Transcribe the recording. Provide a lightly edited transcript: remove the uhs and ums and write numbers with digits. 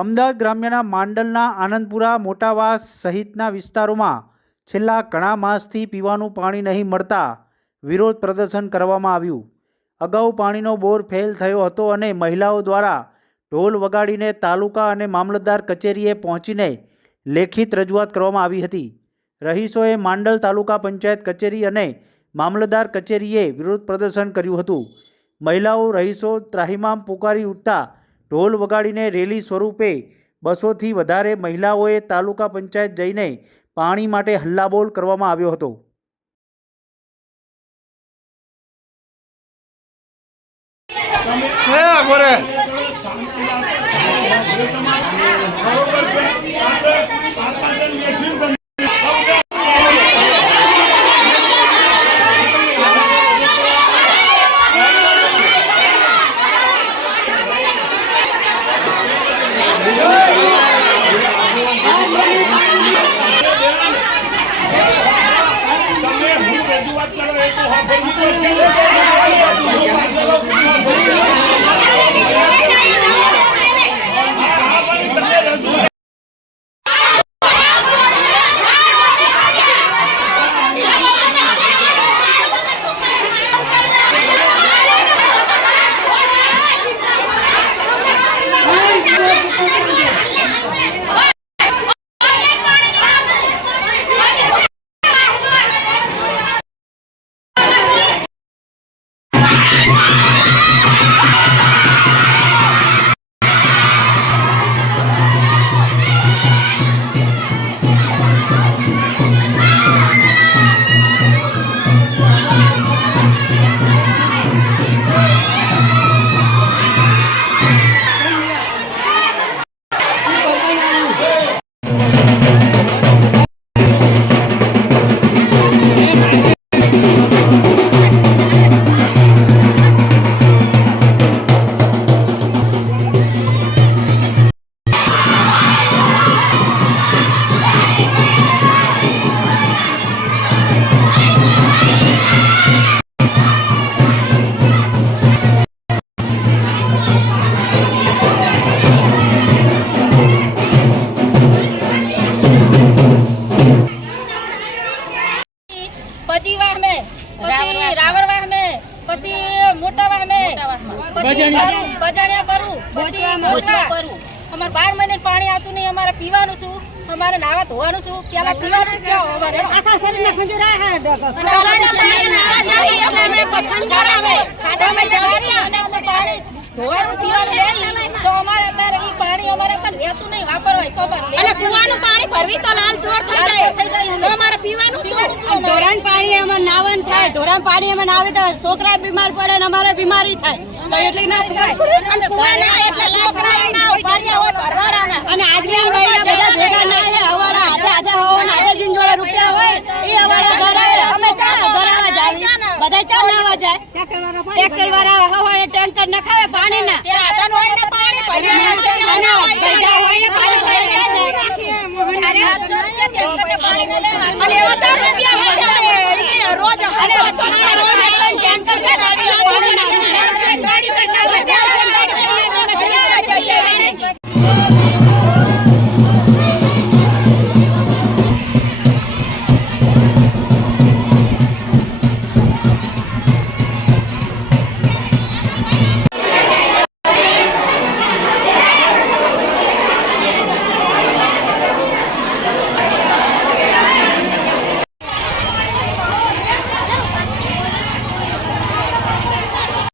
અમદાવાદ ગ્રામ્યના માંડલના આનંદપુરા મોટાવાસ સહિતના વિસ્તારોમાં છેલ્લા ઘણા માસથી પીવાનું પાણી નહીં મળતા વિરોધ પ્રદર્શન કરવામાં આવ્યું। અગાઉ પાણીનો બોર ફેલ થયો હતો અને મહિલાઓ દ્વારા ઢોલ વગાડીને તાલુકા અને મામલતદાર કચેરીએ પહોંચીને લેખિત રજૂઆત કરવામાં આવી હતી। રહીશોએ માંડલ તાલુકા પંચાયત કચેરી અને મામલતદાર કચેરીએ વિરોધ પ્રદર્શન કર્યું હતું। મહિલાઓ રહીશો ત્રાહિમામ પુકારી ઉઠતા ઢોલ વગાડીને રેલી સ્વરૂપે 200થી વધારે મહિલાઓએ તાલુકા પંચાયત જઈને પાણી માટે હલ્લાબોલ કરવામાં આવ્યો હતો। રાવરવાહ में પછી મોટાવાહ में પછી બજાણિયા પરું પછી મોજવા પરું અમાર 12 મહિને પાણી આવતું નહીં। અમારે પીવાનું છું, અમારે નાવા ધોવાનું છું, પેલા પીવાનું ક્યાં અમારે આખા શરીરને ખંજરા હે પાણી નાવા જાય અમે પઠન કરાવે ખાડામાં જવારી અને અમે પાણી ધોવાનું પીવાનું લઈ તો અમારે અત્યારે ઈ પાણી અમારે કન લેતું નહીં વાપરવાય તો પર અને કુવાનું પાણી ભરવી તો લાલ ચોર થઈ જાય તો અમારે પીવાનું શું ઢોરાન પાણી અમે નાવન થાય ઢોરાન પાણી અમે નાવે તો છોકરા બીમાર પડે ને અમારે બીમારી થાય તો એટલે ના અને કુવાના એટલે છોકરા ના ઉપાડ્યા હોય ભરવાના અને આજના મહિના બધા ભેગા ના હે હવાડા હાથે હાથે હોવાના હાથે જીંજોળા રૂપિયા હોય એ હવાડા ઘરે અમે ચા ઘરાવા જાય બધા ચા નાવા જાય ટ્રેક્ટર વાળા હવાડે ટેન્કર નખાવે પાણી ના તે આધન હોય ને પાણી ભર્યા ગઈડા હોય પાણી ભરાઈ અને 4 રૂપિયા હે રોજ અને ટેન્કર ચલાવી પાણી ના ગાડી કરતા